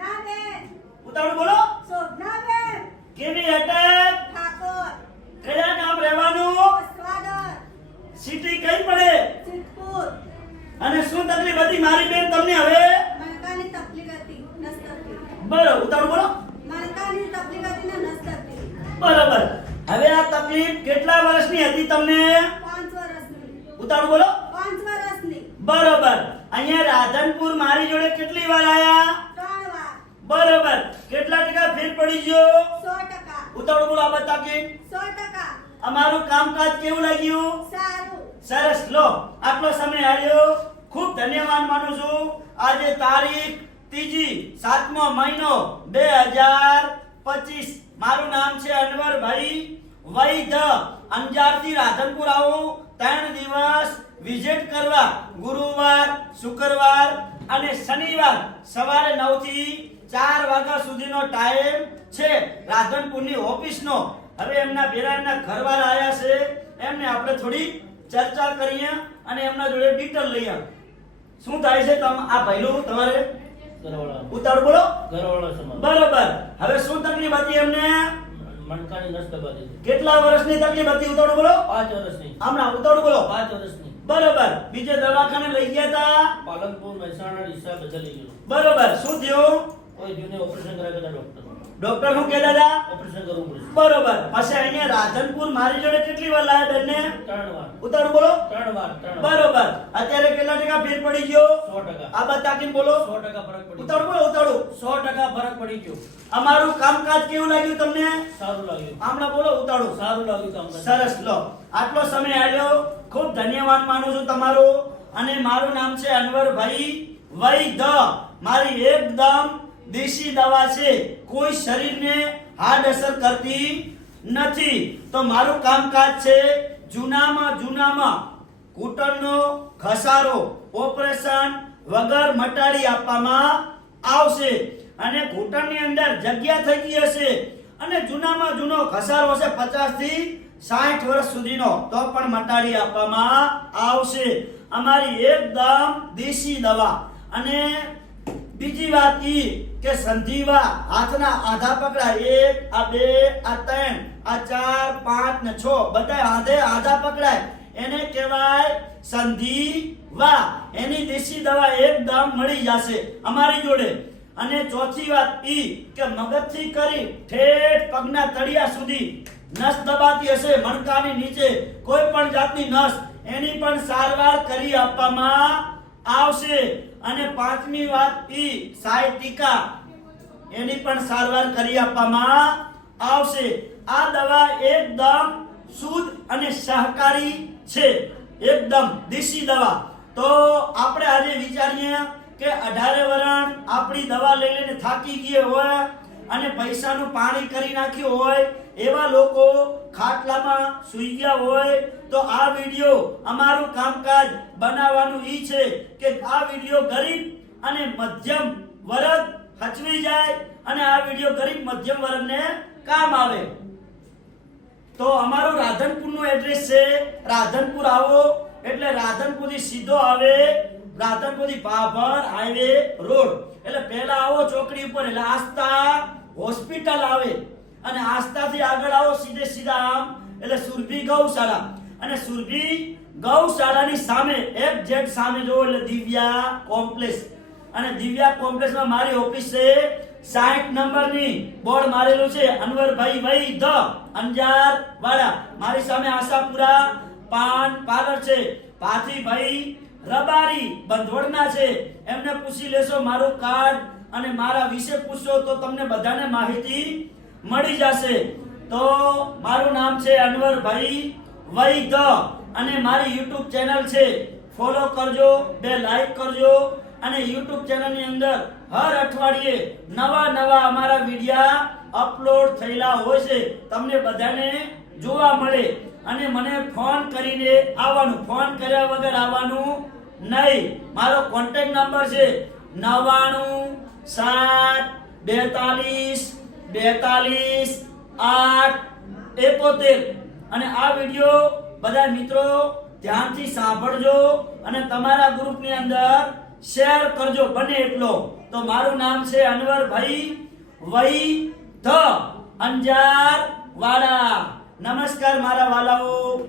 શોભનાબેન. ઉતાવળ બોલો. શોભનાબેન. કેવી અટક? ઠાકોર. કયા ગામ રહેવાનું? સ્વાદર. સિટી કઈ પડે? સિદ્ધપુર. અને શું તકલીફ હતી મારી બેન તમને હવે? મણકાની તકલીફ હતી, નસ હતી. બરોબર, ઉતાવળ બોલો. મણકાની તકલીફ હતી ને નસ હતી. બરોબર. હવે આ તકલીફ કેટલા વર્ષની હતી તમને? 5 વર્ષની. ઉતાવળ બોલો. 5 વર્ષની. બરોબર. અહીંયા રાધનપુર મારી જોડે કેટલી વાર આયા? 3 વાર. બરોબર. કેટલા ટકા ફેર પડી ગયો? 100%. ઉતાવળ બોલો. આ બતા કે 100%. અમારું કામકાજ કેવું લાગ્યું? સારું. સરસ. લો, આટલો સમય આલ્યો, ખૂબ ધન્યવાદ માનું છું. આજે તારીખ 3 7મો મહિનો 2025. મારું નામ છે અનવરભાઈ વૈદ. અંજારથી રાધનપુર આવું 3 દિવસ વિઝિટ કરવા. ગુરુવાર, શુક્રવાર અને શનિવાર સવારે 9 થી 4 વાગ્યા સુધીનો ટાઈમ છે રાધનપુરની ઓફિસનો. હવે એમના ભેરા એમના ઘરવાળા આયા છે, એમને આપણે થોડી ચર્ચા કરીએ અને એમના જોડે ડિટેલ લઈએ. શું થાય છે આ પહેલું તમારે? ઘરવાળા ઉતાવળ બોલો. ઘરવાળા સમાજ બરોબર. હવે શું તકલીફ હતી એમને? મણકાની નસ દબાતી હતી. કેટલા વર્ષની તકલીફ હતી? ઉતાવળ બોલો. 5 વર્ષની. હમણાં ઉતાવળ બોલો. 5 વર્ષની. બરોબર. બીજે દવાખાને લઈ ગયા હતા? પાલનપુર મહેસાણા ડીસા બધા લઈ ગયો. બરોબર. શું થયું? કોઈ જૂને ઓપરેશન કરાવ્યા હતા ડોક્ટર. ડોક્ટર શું કહેતા હતા? ઓપરેશન કરવું પડશે. બરોબર. પછી અહીંયા રાધનપુર મારી જોડે કેટલી વાર લાયા બેનને? 3 વાર. ઉતાવળ બોલો. 3 વાર. બરોબર. અત્યારે કેટલા ટકા ફેર પડી ગયો? 100%. આ બાત તાકીને બોલો. 100% ફરક પડી ઉતાવળ બોલો. ઉતાવળ. 100% ફરક પડી ગયો. અમારું કામકાજ કેવું લાગ્યું તમને? સારું લાગ્યું. આમણા બોલો. ઉતાવળ. સારું લાગ્યું કામ. સરસ. લો, આટલો સમય આવ્યો, ખૂબ ધન્યવાદ માનું છું તમારો. અને મારું નામ છે અનવરભાઈ વૈદ. મારી એકદમ દેશી દવા છે, કોઈ શરીરને હાર્ડ અસર કરતી નથી. તો મારું કામકાજ છે જૂનામાં ઘૂંટણનો ઘસારો ઓપરેશન વગર મટાડી આપવામાં આવશે. અને ઘૂંટણની અંદર જગ્યા થઈ ગઈ હશે અને જૂનામાં જૂનો ઘસારો હશે 50 થી 60 વર્ષ સુધીનો, તો પણ મટાડી આપવામાં આવશે. અમારી એકદમ દેશી દવા. અને બીજી વાત ઈ કે સંધિવા હાથના આધા પકડા, 1 આ 2 આ 3 આ 4 5 ને 6 બધા હાથે આધા પકડાય, એને કહેવાય સંધિવા. એની દેશી દવા એકદમ મળી જશે અમારી જોડે. અને ચોથી વાત ઈ કે મગજથી કરી ઠેઠ પગના તળિયા સુધી નસ દબાતી હશે, મણકાની નીચે કોઈ પણ જાતની નસ, એની પણ સારવાર કરી આપવામાં આવશે. અને પાંચમી વાત ઈ સાયટિકા, એની પણ સારવાર કરી આપવામાં આવશે. આ દવા એકદમ શુદ્ધ અને સહકારી છે, એકદમ દેશી દવા. તો આપણે આજે વિચારીએ કે 18 વરણ આપણી દવા લઈ લઈને થાકી ગયા હોય અને પૈસાનું પાણી કરી નાખ્યું હોય, એવા લોકો ખાટલામાં સૂઈ ગયા હોય, તો આ વિડિયો અમારું કામકાજ બનાવવાનું ઈ છે કે આ વિડિયો ગરીબ અને મધ્યમ વર્ગ હચવી જાય અને આ વિડિયો ગરીબ મધ્યમ વર્ગને કામ આવે. તો અમારું રાધનપુરનું એડ્રેસ છે, રાધનપુર આવો એટલે રાધનપુરથી સીધો આવે રાધનપુરથી ભાભર હાઈવે રોડ, એટલે પહેલા આવો ચોકડી ઉપર એટલે આસ્થા હોસ્પિટલ આવે, અને આસ્થાથી આગળ આવો સીધા આમ એટલે સુરભી ગૌશાળા, અને સુરભી ગૌશાળાની સામે એક્ઝેક્ટ સામે જોવો એટલે દિવ્યા કોમ્પ્લેક્સ, અને દિવ્યા કોમ્પ્લેક્સમાં મારી ઓફિસ છે. 60 નંબરની બોર્ડ મારેલું છે, અનવરભાઈ વૈદ અંજાર વાળા. મારી સામે આશાપુરા પાન પાર્લર છે, ભાથીભાઈ રબારી બંધવડના છે, એમને પૂછી લેશો મારું કાર્ડ અને મારા વિશે પૂછશો તો તમને બધાને માહિતી મળી જશે. તો મારું નામ છે અનવરભાઈ વૈદ અને મારી YouTube ચેનલ છે, ફોલો કરજો, 2 લાઈક કરજો. અને YouTube ચેનલની અંદર હર અઠવાડિયે નવા અમારા વિડિયા અપલોડ થયેલા હોય છે, તમને બધાને જોવા મળે. અને મને ફોન કરીને આવવાનું, ફોન કર્યા વગર આવવાનું નહીં. મારો કોન્ટેક્ટ નંબર છે 99 7 42 42 8 71. અને આ વિડિયો બધા મિત્રો ધ્યાનથી સાંભળજો અને તમારા ગ્રુપની અંદર શેર કરજો બને એટલો. તો મારું નામ છે અનવરભાઈ વૈધ, અંજાર વાડા. નમસ્કાર મારા વાલાઓ.